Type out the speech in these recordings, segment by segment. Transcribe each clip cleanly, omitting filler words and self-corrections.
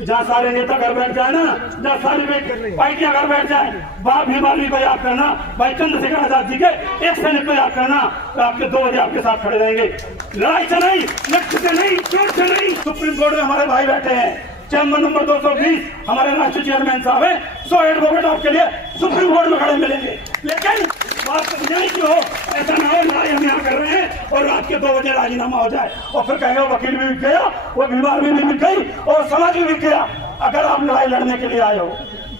जहाँ सारे नेता घर बैठ जाए ना, जहाँ सारी पार्टियां घर बैठ जाए, बाप भीमाली को याद करना, भाई चंद्रशेखर आजाद जी के एक सैनिक को याद करना, तो आपके 2 बजे आपके साथ खड़े रहेंगे। लड़ाई से नहीं, लक्ष्य से नहीं, चोट से नहीं। सुप्रीम कोर्ट में हमारे भाई बैठे हैं, चैम्बर नंबर 220 हमारे राष्ट्रीय चेयरमैन साहब है, 100 एडवोकेट आपके लिए सुप्रीम कोर्ट में खड़े मिलेंगे। लेकिन बात न्याय की हो, ऐसा ना हो लड़ाई हम यहाँ कर रहे हैं और रात के 2 बजे राजीनामा हो जाए और फिर कहेंगे वकील भी बिक गया, वो बीमार भी बिक गई और समाज भी बिक गया। अगर आप लड़ाई लड़ने के लिए आए हो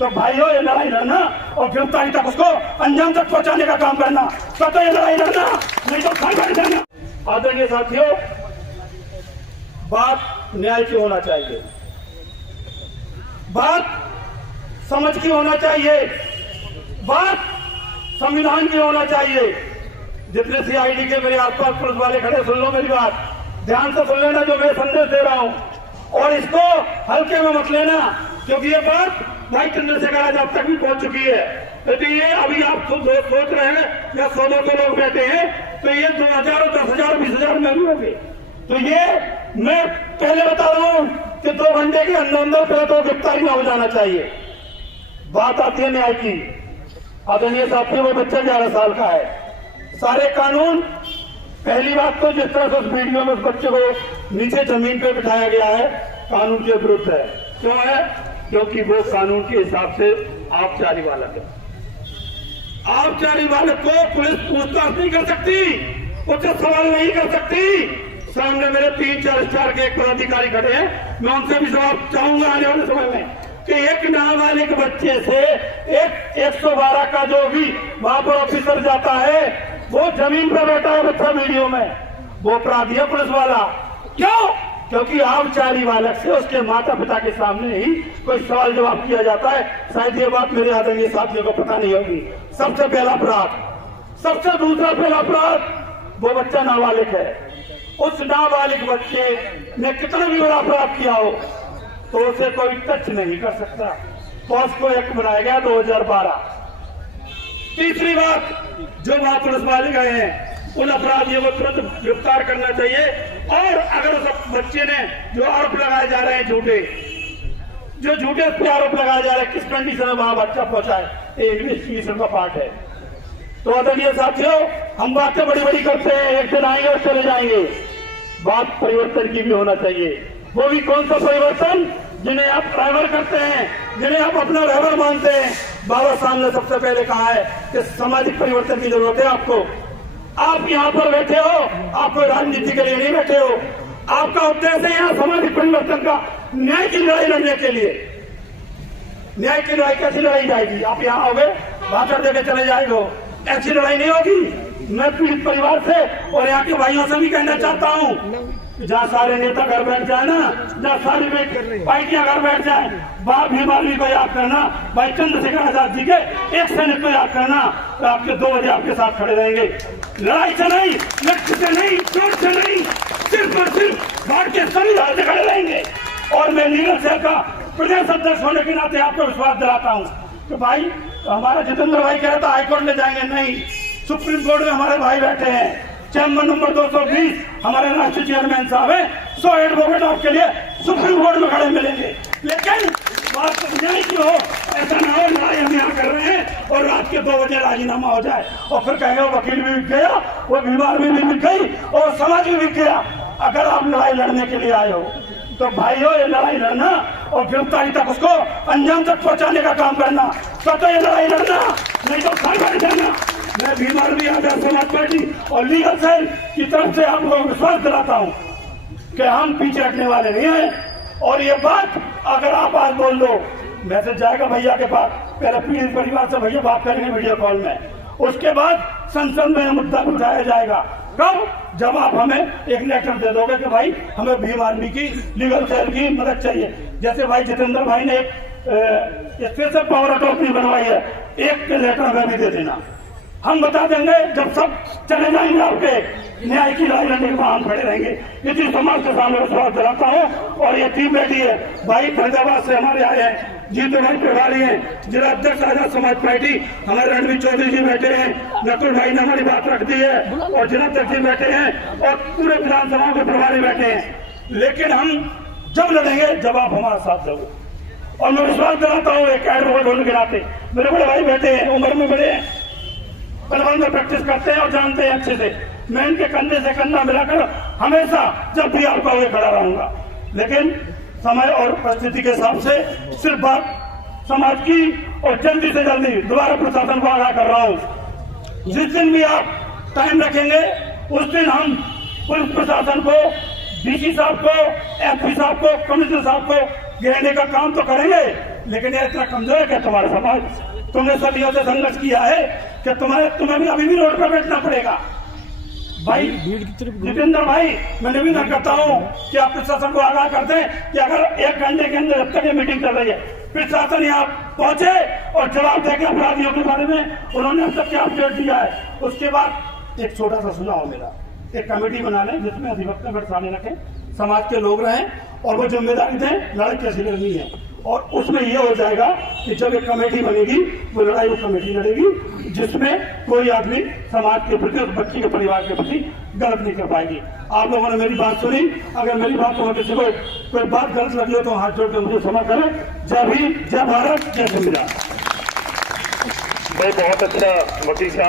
तो भाइयों ये लड़ाई लड़ना और गिरफ्तारी तक उसको अंजाम तक पहुंचाने का काम करना, तो ये लड़ाई लड़ना, नहीं तो घर बैठ जाना। आदरणीय साथियों, बात न्याय की होना चाहिए, बात समझ की होना चाहिए, बात संविधान की होना चाहिए। जितने सीआईडी के मेरे आसपास पुलिस वाले खड़े, सुन लो मेरी बात, ध्यान से सुन लेना जो मैं संदेश दे रहा हूं, और इसको हल्के में मत लेना, क्योंकि ये बात भाई चंद्रशेखर आजाद तक भी पहुंच चुकी है। तो ये अभी आप खुद सोच रहे हैं या 100-200 लोग बैठे हैं, तो ये 2000, 10,000, 20,000 में भी होंगे। तो ये मैं पहले बता रहा हूं कि 2 घंटे के अंदर पहले तो गिरफ्तारी में हो जाना चाहिए। बात आती है न्याय की। आदरणीय साथियों, वो बच्चा 11 साल का है, सारे कानून, पहली बात तो जिस तरह से उस वीडियो में उस बच्चे को नीचे जमीन पे बिठाया गया है, कानून के विरुद्ध है। क्यों है? क्योंकि वो कानून के हिसाब से आबकारी बालक है। आबकारी बालक को पुलिस पूछताछ नहीं कर सकती, उससे सवाल नहीं कर सकती। सामने मेरे 3-4 स्टार के एक पदाधिकारी खड़े हैं, मैं उनसे भी जवाब चाहूंगा आने वाले समय में कि एक नाबालिग बच्चे से एक 112 का जो भी वहां पर ऑफिसर जाता है, वो जमीन पर बैठा है बच्चा वीडियो में, वो अपराधी है पुलिस वाला। क्यों? क्योंकि आबकारी बालक से उसके माता पिता के सामने ही कोई सवाल जवाब किया जाता है। शायद ये बात मेरे आदरणीय साथियों को पता नहीं होगी। सबसे पहला अपराध, सबसे दूसरा पहला अपराध, वो बच्चा नाबालिग है। उस नाबालिग बच्चे ने कितना भी बड़ा अपराध किया हो तो उसे कोई टच नहीं कर सकता। पॉस्को एक्ट बनाया गया 2012। तीसरी बात, जो वहां पुलिस वाले गए हैं उन अपराधियों को तुरंत गिरफ्तार करना चाहिए। और अगर उस बच्चे ने जो आरोप लगाए जा रहे हैं झूठे, जो झूठे उस पर आरोप लगाए जा रहे हैं, किस कंडीशन में वहां बच्चा पहुंचा है, ये इन्वेस्टिगेशन का पार्ट है। तो आदरणीय साथियों, हम बातें बड़ी बड़ी करते हैं, एक दिन आएंगे और चले जाएंगे। बात परिवर्तन की भी होना चाहिए। वो भी कौन सा परिवर्तन? जिन्हें आप ड्राइवर करते हैं, जिन्हें आप अपना ड्राइवर मानते हैं। बाबा साहब ने सबसे पहले कहा है कि सामाजिक परिवर्तन की जरूरत है आपको। आप यहाँ पर बैठे हो, आप कोई राजनीति के लिए नहीं बैठे हो, आपका उद्देश्य है यहाँ सामाजिक परिवर्तन का, न्याय की लड़ाई लड़ने के लिए। न्याय की लड़ाई कैसी लड़ाई जाएगी? आप यहाँ आओगे, भाषण देकर चले जाएंगे, ऐसी लड़ाई नहीं होगी। मैं पीड़ित परिवार से और यहाँ के भाइयों से भी कहना चाहता हूँ, जहाँ सारे नेता घर बैठ जाए ना, जहाँ सारी पार्टियां घर बैठ जाए, बाप भीमाली को याद करना, भाई चंद्रशेखर आजाद जी के एक सैनिक को याद करना, तो आपके 2 बजे आपके साथ खड़े रहेंगे। लड़ाई से नहीं, लक्ष्य से नहीं, चोट से नहीं, सिर्फ और सिर्फ भारतीय संविधान से खड़े रहेंगे। और मैं लीगल सेल का प्रदेश अध्यक्ष होने के नाते आपको विश्वास दिलाता हूँ कि भाई हमारा जितेंद्र भाई कह रहा था हाईकोर्ट ले जाएंगे, नहीं, सुप्रीम कोर्ट में हमारे भाई बैठे हैं, चैम्बर नंबर 220 हमारे राष्ट्रीय चेयरमैन साहब है, 100 एडवोकेट आपके लिए सुप्रीम कोर्ट में खड़े मिलेंगे। लेकिन बात न्याय की हो, ऐसा ना हो लड़ाई हम यहाँ कर रहे हैं और रात के 2 बजे राजीनामा हो जाए और फिर कहेंगे वकील भी बिक गया, वो बीमार भी बिक गई और समाज भी बिक गया। अगर आप लड़ाई लड़ने के लिए आए हो तो भाइयों ये लड़ाई लड़ना और गिरफ्तारी तक उसको अंजाम तक पहुंचाने का काम करना, तो ये लड़ाई लड़ना, नहीं तो घर बैठ जाना। मैं बीमार भी आजाद समाज पार्टी और लीगल सेल की तरफ से आप लोगों को विश्वास दिलाता हूँ कि हम पीछे हटने वाले नहीं हैं। और ये बात अगर आप आज बोल दो, मैसेज जाएगा भैया के पास, पहले पीड़ित परिवार से भैया बात करेंगे वीडियो कॉल में, उसके बाद संसद में मुद्दा उठाया जाएगा। कब? जब आप हमें एक लेटर दे दोगे कि भाई हमें भीम आर्मी की लीगल सेल की मदद चाहिए। जैसे भाई जितेंद्र भाई ने एक स्पेशल पावर अटॉर्नी बनवाई है, एक लेटर हमें भी दे देना, हम बता देंगे। जब सब चले जाएंगे आपके न्याय की लड़ाई लड़ने के बाद हम खड़े रहेंगे। इसी समाज के सामने विश्वास दिलाता हूँ। और ये टीम बैठी है, भाई फरीदाबाद से हमारे आए हैं, जीतू भाई प्रभारी हैं, जिला अध्यक्ष आजाद समाज पार्टी हमारे रणवीर चौधरी जी बैठे हैं, नकुल भाई ने हमारी बात रख दी है और जिला अध्यक्ष जी बैठे हैं और पूरे विधानसभा के प्रभारी बैठे हैं। लेकिन हम जब लड़ेंगे जब आप हमारा साथ दोगे। और मैं विश्वास दिलाता हूँ एक एडवोकेट होने के नाते, मेरे बड़े भाई बैठे हैं, उम्र में बड़े हैं, पहलवान में प्रैक्टिस करते हैं और जानते हैं अच्छे से, मैं इनके कंधे से कंधा मिलाकर हमेशा जब भी आपका हुए खड़ा रहूंगा। लेकिन समय और परिस्थिति के हिसाब से सिर्फ बात समाज की, और जल्दी से जल्दी दोबारा प्रशासन को आगाह कर रहा हूँ, जिस दिन भी आप टाइम रखेंगे उस दिन हम पुलिस प्रशासन को, डीसी साहब को, एसपी साहब को, कमिश्नर साहब को घेरने का काम तो करेंगे। लेकिन ये इतना कमजोर है क्या तुम्हारा समाज? तुमने सदियों से संघर्ष किया है कि तुम्हें भी अभी भी रोड पर बैठना पड़ेगा। भाई जितेंद्र भाई, मैं निवेदन करता हूँ कि आप प्रशासन को आगाह कर दें कि अगर 1 घंटे के अंदर जब तक ये मीटिंग चल रही है, प्रशासन यहाँ पहुंचे और जवाब देंगे अपराधियों के बारे में, उन्होंने अब तक क्या अपडेट दिया है। उसके बाद एक छोटा सा सुझाव मेरा, एक कमेटी बना लें जिसमें अधिवक्ता बैठाने रखें, समाज के लोग रहें और वो जिम्मेदारी दें लड़ाई कैसी लड़नी है। और उसमें ये हो जाएगा कि जब एक कमेटी बनेगी वो लड़ाई वो कमेटी लड़ेगी जिसमें कोई आदमी समाज के प्रति, उस बच्ची के परिवार के प्रति गलत नहीं कर पाएगी। आप लोगों ने मेरी बात सुनी, अगर मेरी बात को किसी को कोई बात गलत लगी हो तो हाथ जोड़ कर मुझे क्षमा करें। जय भीम, जय भारत, जय संविधान। बहुत अच्छा वकील साहब।